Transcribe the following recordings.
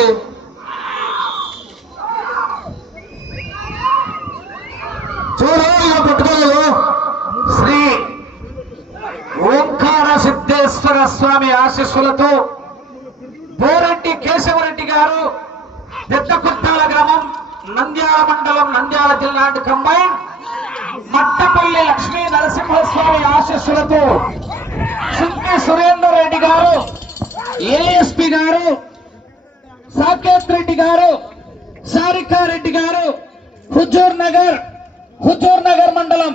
వచ్చి చూడు పట్టుకోలేదు. శ్రీ ఓంకార సిద్ధేశ్వర స్వామి ఆశీస్సులతో బోరెడ్డి కేశవరెడ్డి గారు పెద్దకుట్టాల గ్రామం నంద్యాల మండలం నంద్యాల జిల్లా కంబైన్ మట్టపల్లి లక్ష్మీ నరసింహస్వామి ఆశీస్సులతో సుక్కి సురేందర్ రెడ్డి గారు ఏఎస్పి గారు సాకేత్ రెడ్డి గారు సారికారెడ్డి గారు హుజూర్ నగర్ హుజూర్ నగర్ మండలం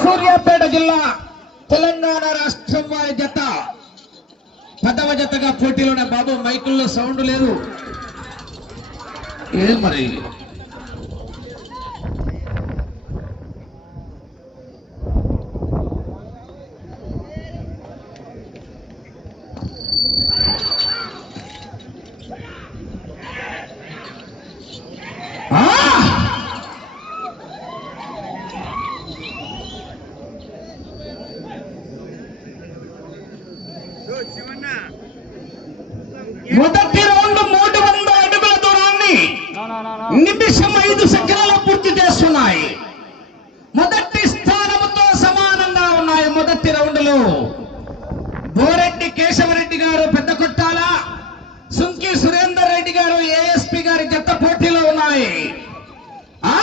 సూర్యాపేట జిల్లా తెలంగాణ రాష్ట్రం వారి జత. పదవ జతగా పోటీలోనే బాబు మైకుల్లో సౌండ్ లేదు. ఏం మరి ఆ! మొదటి రౌండ్ మూడు వందల అడుగుల దూరాన్ని నిమిషం ఐదు సెకండ్లలో పూర్తి చేస్తున్నాయి మొదటి స్థానముతో సమానంగా ఉన్నాయి మొదటి రౌండ్లో బోరెడ్డి కేశవరెడ్డి గారు పెద్ద కొట్టాల సుంకి సురేందర్ రెడ్డి గారు ఏఎస్పి గారి జత పోటీలో ఉన్నాయి ఆ!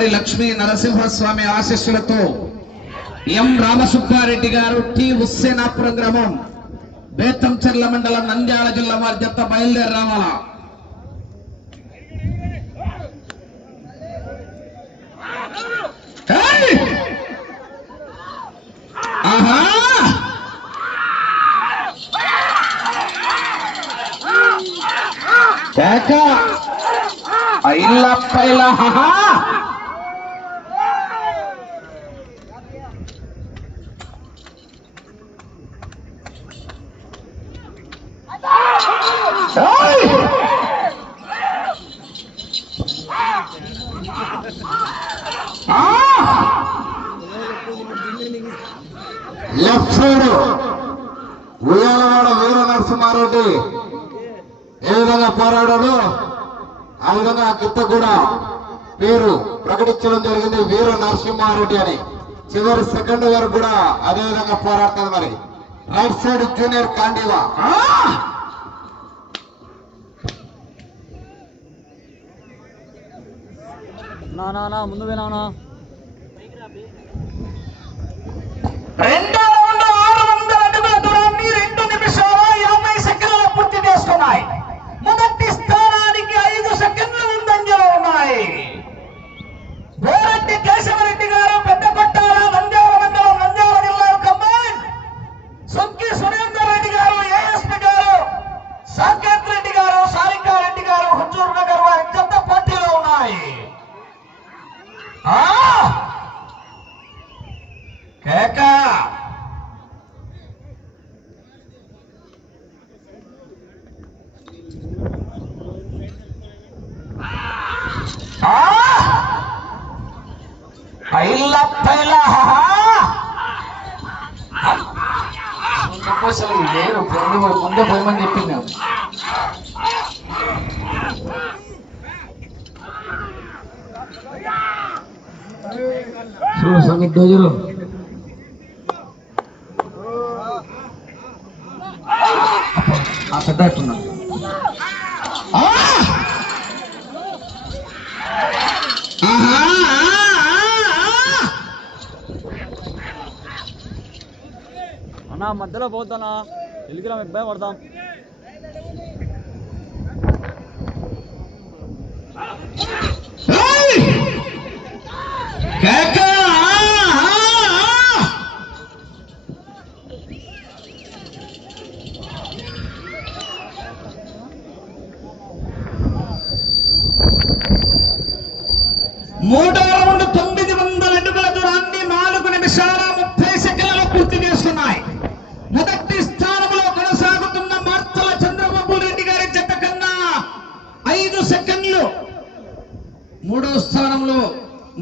ఆ తదుపరి లక్ష్మీ నరసింహస్వామి ఆశీస్సులతో ఎం రామసుబ్బారెడ్డి గారు టి హుస్సేనాపురం గ్రామం బేతంచెర్ల మండలం నంద్యాల జిల్లా వారి జత బయలుదేరి రావాలా ఆహా! కేక! ఐల పైల హహా లెఫ్ట్ సైడ్. ఉయ్యాలవాడ వీర నరసింహారెడ్డి. ఏ విధంగా పోరాడాడు? ఆ విధంగా గిత్త కూడా పేరు ప్రకటించడం జరిగింది వీర నరసింహారెడ్డి అని. చివరి సెకండ్ వరకు కూడా అదే విధంగా పోరాడుతుంది మరి. రైట్ సైడ్ జూనియర్ కాండివా. నా నా నా ముందు పోయినా రెండో రౌండ్ ఆరు వందల అడుగుల దూరాన్ని రెండు నిమిషాల యాభై సెకండ్ల పూర్తి చేస్తున్నాయి మొదటి స్థానానికి ఐదు సెకండ్లు ముందంజలో ఉన్నాయి బోరెడ్డి కేశవరెడ్డి గారు పెద్ద కొట్టాల నంద్యాల మండలం నంద్యాల జిల్లా కంబైన్ సొక్కి సురేందర్ రెడ్డి గారు ఏఎస్పి గారు సాకేత్ రెడ్డి గారు సారికారెడ్డి గారు హుజూర్ నగర్ వారి జత పోటీలో ఉన్నాయి ఆ! కేక ఆ! పైల పైల హహా! అసలు లేరు ముందు ముందే పోయమని చెప్పింది చూడు సంగతి దోజులు ఆ పెద్ద ఎట్టున్నాడు అన్నా మధ్యలో పోతానా? తెలుగులో ఇబ్బంది పడతాం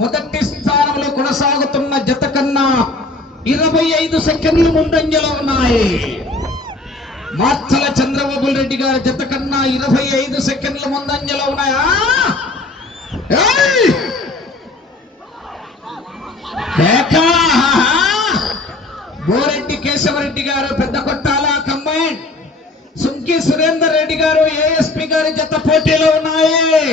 మొదటి స్థానంలో కొనసాగుతున్న జత కన్నా ఇరవై ఐదు సెకండ్లు ముందంజలో ఉన్నాయి. మార్చల చంద్రబాబు రెడ్డి గారి జత కన్నా ఇరవై ఐదు సెకండ్ల ముందంజలో ఉన్నాయా? బోరెడ్డి కేశవరెడ్డి గారు పెద్ద కొట్టాల కంబైన్. సుంకి సురేందర్ రెడ్డి గారు ఏఎస్పి గారి జత పోటీలో ఉన్నాయి.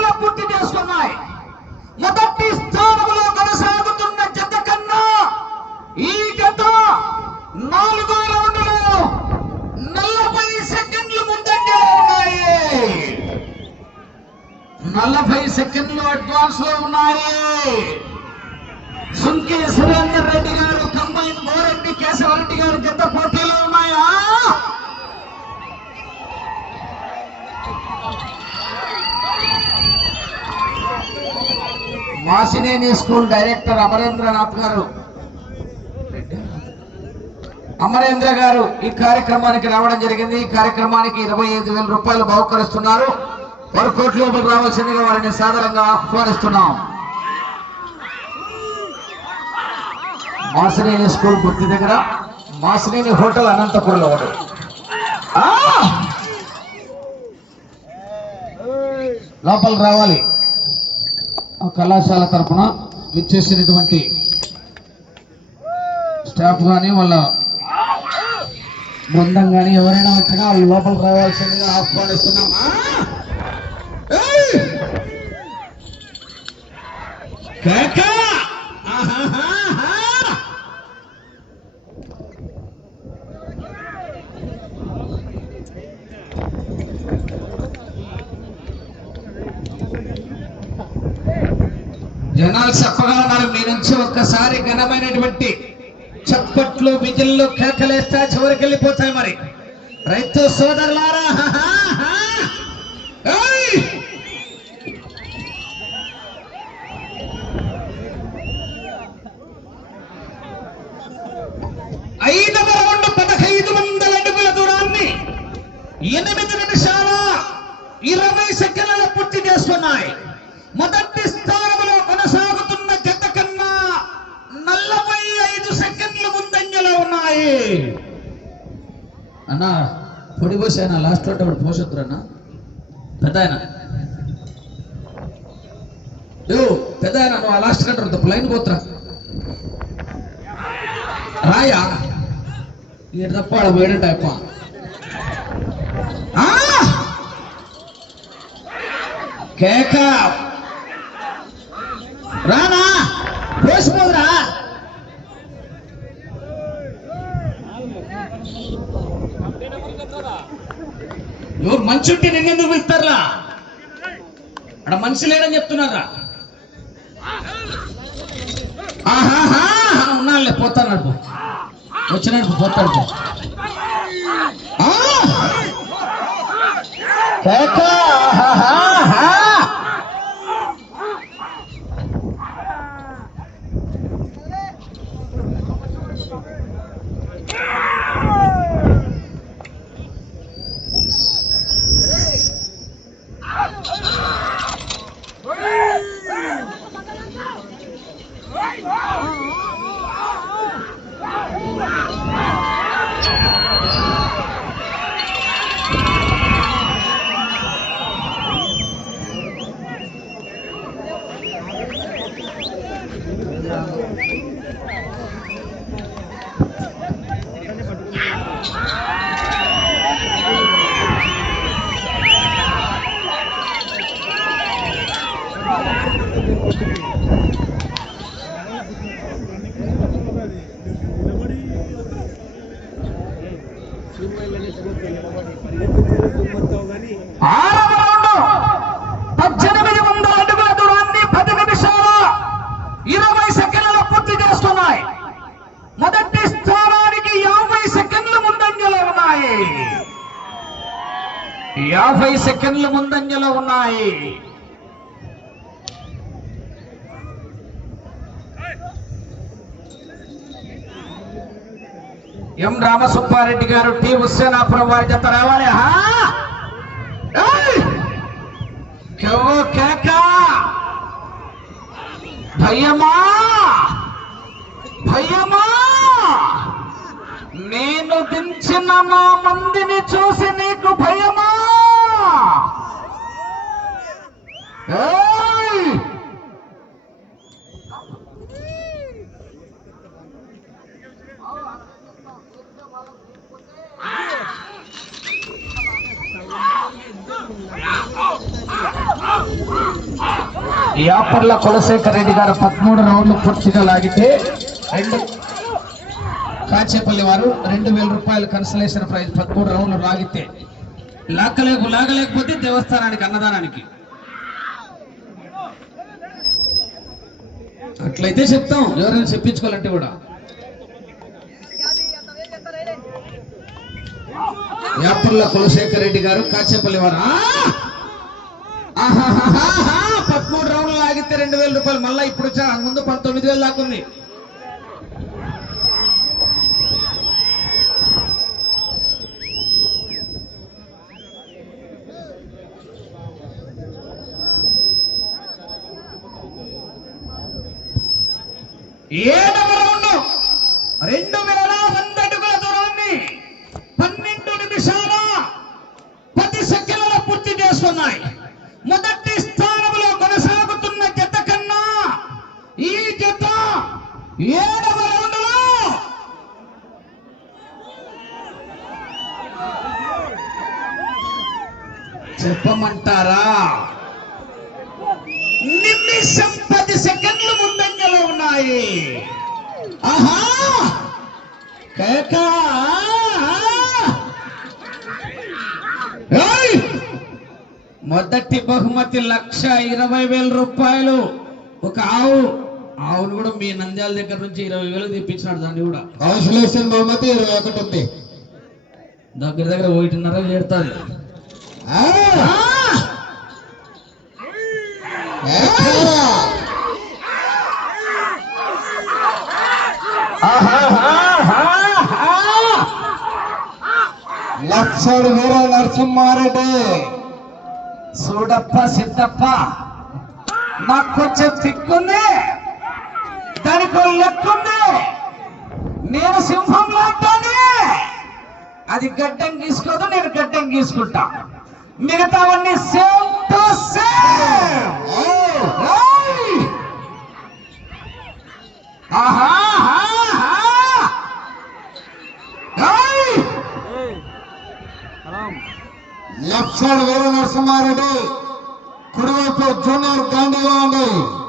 ఇరవై పూర్తి చేసుకున్నాయి. మొదటి స్థానంలో కొనసాగుతున్న జత కన్నా ఈ జత నాలుగో రౌండ్లో నలభై సెకండ్లు ముందంజలో ఉన్నాయి నలభై సెకండ్లు అడ్వాన్స్లో ఉన్నాయి సుంకే సురేందర్ రెడ్డి గారు కంబైన్ గోరెడ్డి కేశవరెడ్డి గారు జత పోటీలో ఉన్నాయా మాసినేని స్కూల్ డైరెక్టర్ అమరేంద్రనాథ్ గారు. అమరేంద్ర గారు ఈ కార్యక్రమానికి రావడం జరిగింది. ఈ కార్యక్రమానికి ఇరవై ఐదు వేల రూపాయలు బహుకరిస్తున్నారు. వారు లోపల రావాల్సిందిగా వారిని సాధారణంగా ఆహ్వానిస్తున్నాం. మాసినేని స్కూల్ గుర్తు దగ్గర మాసినేని హోటల్ అనంతపురంలో ఒకటి. లోపల రావాలి. కళాశాల తరఫున విచ్చేసినటువంటి స్టాఫ్ కానీ వాళ్ళ బృందం కానీ ఎవరైనా వచ్చినా వాళ్ళు లోపల రావాల్సిందిగా ఆహ్వానిస్తున్నాం. కాకా! ఆహాహాహా! జనాలు చప్పగా ఉన్నారు మీ నుంచి ఒక్కసారి ఘనమైనటువంటి చప్పట్లు విజిల్లో కేకలేస్తా చివరికి వెళ్ళిపోతాయి మరి రైతు సోదరులారా హాహాహా! ఏయ్! ఐదవ రౌండ్ పదహైదు వందల అడుగుల దూరాన్ని ఎనిమిది నిమిషాల ఇరవై సెకండ్ల పూర్తి చేసుకున్నాయి మొదటి ఉన్నాయి అన్న పొడి పోసాయన లాస్ట్ ఒకటి అన్న. పెద్ద ఆయన. యో పెద్ద ఆయన నువ్వు ఆ లాస్ట్ కంటారు తప్పు లైన్ పోతురా. రాయా? నేను తప్ప ఆడ పోయినట్ట అప్ప కేకా. ఎవరు మంచి ఉంటే నిన్నెందుకు పిలుస్తారా అక్కడ మనిషి లేడని చెప్తున్నారా ఆహాహా ఉన్నాళ్ళే పోతాను నడుపు వచ్చినట్టు పోతాడు పూర్తి చేస్తున్నాయి. మొదటి స్థానానికి యాభై సెకండ్లు ముందంజలో ఉన్నాయి. యాభై సెకండ్లు ముందంజలో ఉన్నాయి. ఎం రామసుబ్బారెడ్డి గారు టి హుస్సేనాపురం వారి జత రావాలి. కేక? భయ్యమా భయమా? నేను దించిన నా మందిని చూసి నీకు భయమా? యాపర్ల కులశేఖర్ రెడ్డి గారు పదమూడు రౌండ్లు పూర్తిగా లాగితే రెండు కాచేపల్లి వారు రెండు వేల రూపాయల కన్సలేషన్ ప్రైజ్ పదమూడు రౌండ్లు లాగితే లాక్కలేకు లాగలేకపోతే దేవస్థానానికి అన్నదానానికి. అట్లయితే చెప్తాం. ఎవరైనా చెప్పించుకోవాలంటే కూడా. యాపర్ల కులశేఖర్ రెడ్డి గారు కాచేపల్లి వారు. పదమూడు రౌండ్లు లాగితే రెండు వేల రూపాయలు. మళ్ళీ ఇప్పుడు వచ్చా. ముందు పంతొమ్మిది వేలు దాకుంది ఏడవ రౌండ్ రెండు వేల వంద అడుగుల దూరాన్ని పన్నెండు నిమిషాల పది సెకండ్ల పూర్తి చేస్తున్నాయి మొదటి స్థానంలో కొనసాగుతున్న జత కన్నా ఈ జత ఏడవ రౌండ్లో చెప్పమంటారా నిమిషం పది సెకండ్లు ముందంజలో ఉన్నాయి ఆహా కేకా ఏయ్! మొదటి బహుమతి లక్ష ఇరవై వేల రూపాయలు. ఒక ఆవు ఆవును కూడా మీ నంద్యాల దగ్గర నుంచి ఇరవై వేలు తెప్పించినాడు దాన్ని కూడా. బహుమతి ఇరవై ఒకటి ఉంది. దగ్గర దగ్గర ఒకటిన్నర చేరుతుంది వీర నరసింహారెడ్డి. చూడప్ప సిద్ధప్ప నాకు కొంచెం తిక్కుంది దానికి లెక్కుంది. నేను సింహం లాంటానే అది గడ్డం గీసుకోదు నేను గడ్డం గీసుకుంటా. మిగతావన్నీ సేమ్ టు సేమ్! ఆహా. లక్షడు వీర నరసింహారెడ్డి. కుడివైపు జూనియర్ గాంధీగా ఉంది.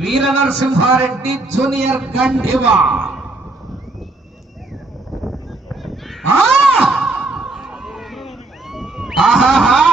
వీర నరసింహారెడ్డి జూనియర్ గండివా. ఆహాహా!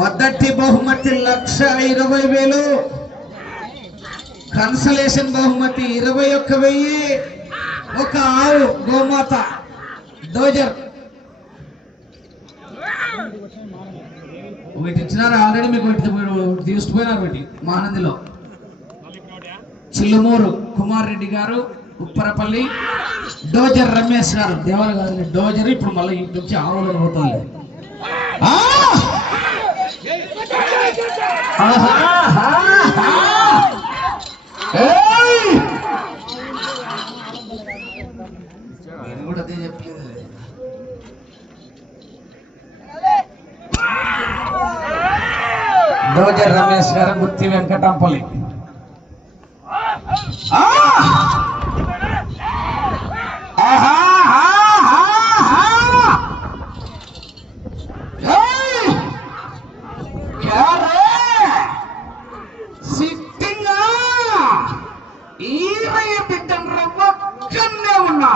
మొదటి బహుమతి లక్ష ఇరవై వేలు. కన్సలేషన్ బహుమతి ఇరవై ఒక్క వెయ్యి. ఒక ఆవు గోమాత. డోజర్ ఒకటి ఇచ్చినారు? ఆల్రెడీ మీకు ఒకటి తీసుకుపోయినారు ఒకటి మానందిలో చిల్లుమూరు కుమార్ రెడ్డి గారు ఉప్పరపల్లి. డోజర్ రమేష్ గారు. దేవాల గారు. డోజర్ ఇప్పుడు మళ్ళీ ఇంటి నుంచి ఆవులు పోతుంది ఆ! ఆహా! ఆహా! ఏయ్! నేను కూడా అదే చెప్పలేదు డోజర్ రమేష్ గారు గుత్తి వెంకటాంపల్లి. ఈరయ్య బిడ్డను ఒక్కనే ఉన్నా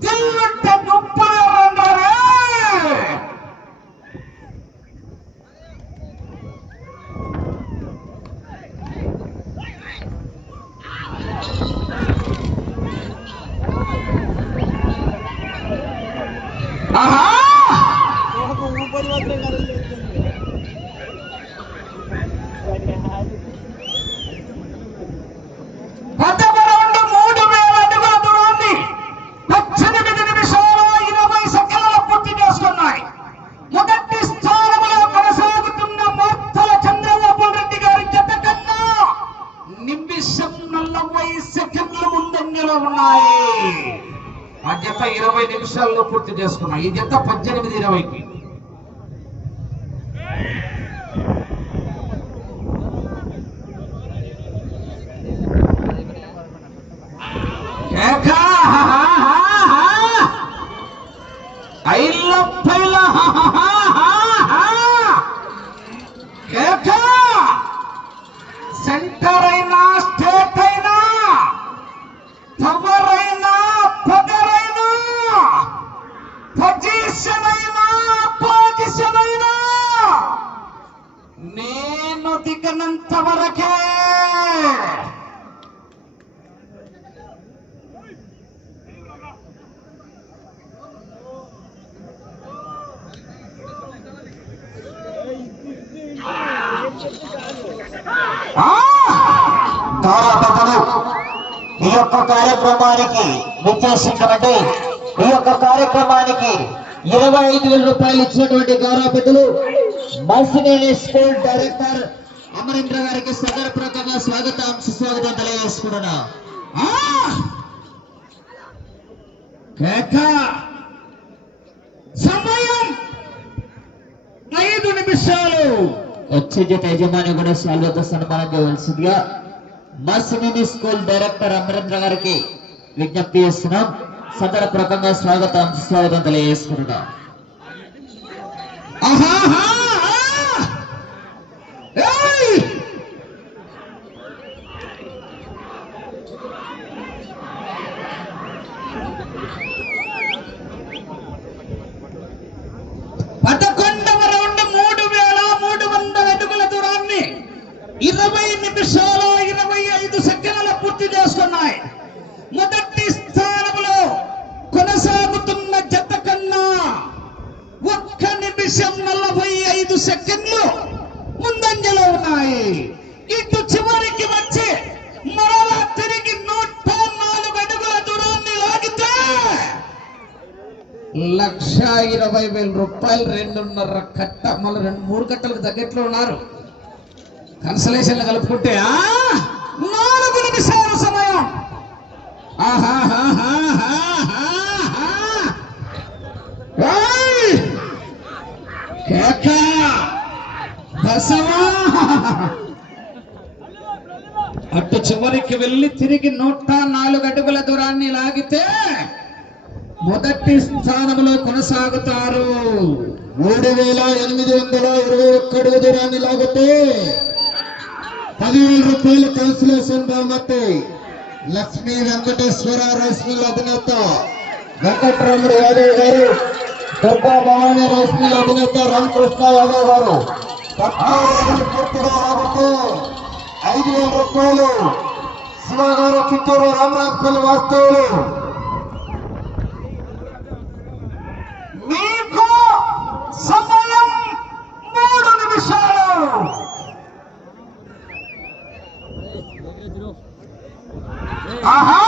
దిల్లుంట ఉన్నాయి. ఆ జత ఇరవై నిమిషాల్లో పూర్తి చేసుకున్నాం. ఈ జత పద్దెనిమిది ఇరవైకి. ఆ! గౌరవతలు ఈ యొక్క కార్యక్రమానికి విచ్చేసినటువంటి ఈ యొక్క కార్యక్రమానికి ఇరవై ఐదు వేల రూపాయలు ఇచ్చినటువంటి గౌరవ పెద్దలు మల్సినేని స్కూల్ డైరెక్టర్ అమరేంద్ర గారికి సగరపూర్వకంగా స్వాగతం సుస్వాగతం తెలియజేసుకుంటున్నా. సమయం ఐదు నిమిషాలు. వచ్చే జత యజమాని కూడా శాల్వతో సన్మానం చేయవలసిందిగా మసిని స్కూల్ డైరెక్టర్ అమరేంద్ర గారికి విజ్ఞప్తి చేస్తున్నాం. సదర ప్రకంగా స్వాగతం స్వాగతం తెలియజేసుకుంటున్నాం ఆహాహా! ఏయ్! పదకొండవ రౌండ్ మూడు వేల మూడు వందల అడుగుల దూరాన్ని ఇరవై నిమిషాల ఇరవై ఐదు సెకండ్ల పూర్తి చేసుకున్నాయి మొదటి స్థానంలో కొనసాగుతున్న జత కన్నా ఒక్క నిమిషం నలభై ఐదు సెకండ్లు ముందంజలో ఉన్నాయి ఇటు చివరికి వచ్చి మరలా తిరిగి నూట నాలుగు అడుగుల దూరాన్ని లాగితే లక్ష ఇరవై వేల రూపాయలు రెండున్నర కట్ట మళ్ళీ రెండు మూడు కట్టలకు తగ్గట్లో ఉన్నారు. కన్సలేషన్లు కలుపుకుంటే నాలుగు నిమిషాల సమయం. అటు చివరికి వెళ్ళి తిరిగి నూట నాలుగు అడుగుల దూరాన్ని లాగితే మొదటి స్థానంలో కొనసాగుతారు. మూడు వేల ఎనిమిది వందల ఇరవై ఒక్క అడుగు దూరాన్ని లాగితే పదివేల రూపాయల కన్సలేషన్ బహుమతి. లక్ష్మీ వెంకటేశ్వర రైస్ అధినేత వెంకట్రాముడు యాదవ్ గారు దుర్గా భవాని రైస్ అధినేత రామకృష్ణ యాదవ్ గారు. ఐదు వేల రూపాయలు. శివ గారు చిత్తూరు రామరాజపల్లి వాస్తవులు మీకు సమయం మూడు నిమిషాలు ఆహా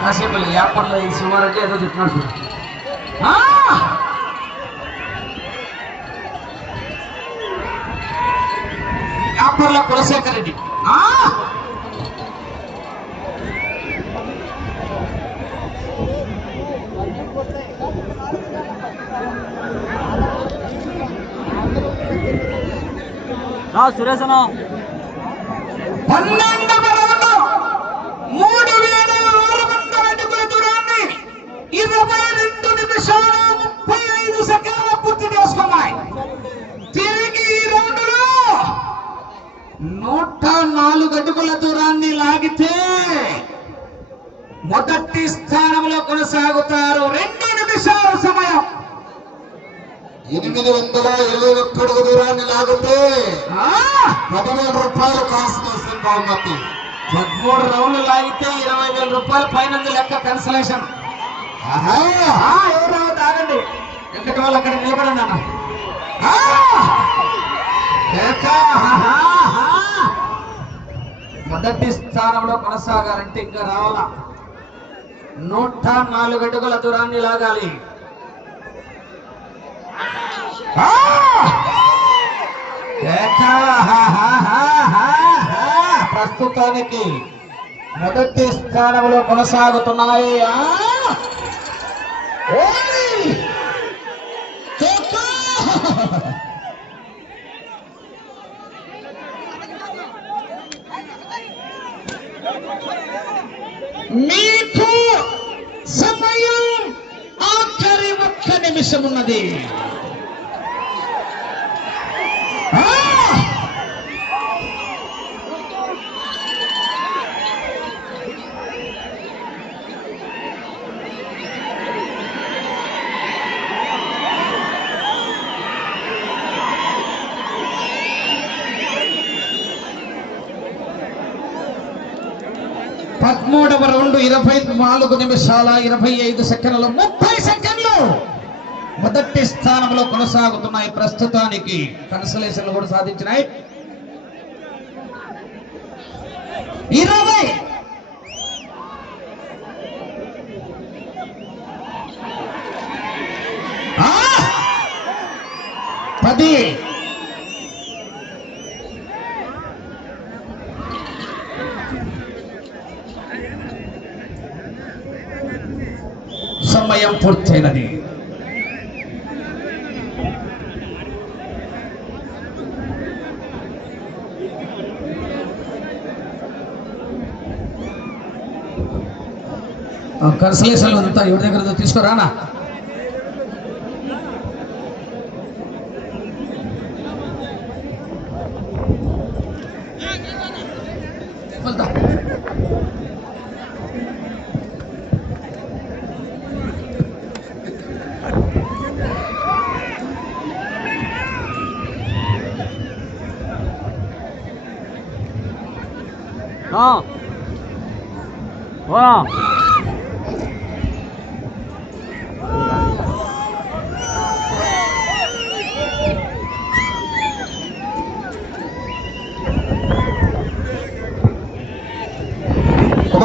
కాసేపు ఎయిర్పోర్ట్లో ఈ సుమారంటే ఏదో చెప్తున్నాడు సార్ ఎయిర్పోర్ట్లో కులశేఖర్ రెడ్డి. సురేశనా. నా మొదటి స్థానంలో కొనసాగుతారు. రెండు నిమిషాల సమయం. ఎనిమిది వందల ఇరవై ఒక్క అడుగు దూరాన్ని లాగితే! పదివేల రూపాయలు కాన్సలేషన్ బహుమతి పదమూడు రౌండ్లు లాగితే ఇరవై వేల రూపాయలు పైన లెక్క కన్సలేషన్ ఎవరో తాగండి. ఎక్కడి వాళ్ళు అక్కడ ఆహా. మొదటి స్థానంలో కొనసాగాలంటే ఇంకా రావాలా? నూట నాలుగు అడుగుల దూరాన్ని లాగాలి. ప్రస్తుతానికి మొదటి స్థానంలో కొనసాగుతున్నాయి. మీ ఓయ్! కేక! మీకు సమయం ఆఖరి ఒక్క నిమిషం ఉన్నది పదమూడవ రౌండ్ ఇరవై నాలుగు నిమిషాల ఇరవై ఐదు సెకండ్లు. ముప్పై సెకండ్లు. మొదటి స్థానంలో కొనసాగుతున్నాయి ప్రస్తుతానికి కన్సలేషన్లు కూడా సాధించినాయి. ఇరవై ఆ! పది సమయం పూర్తయినది కన్సలేషన్ అంతా ఎవరి దగ్గర తీసుకురానా?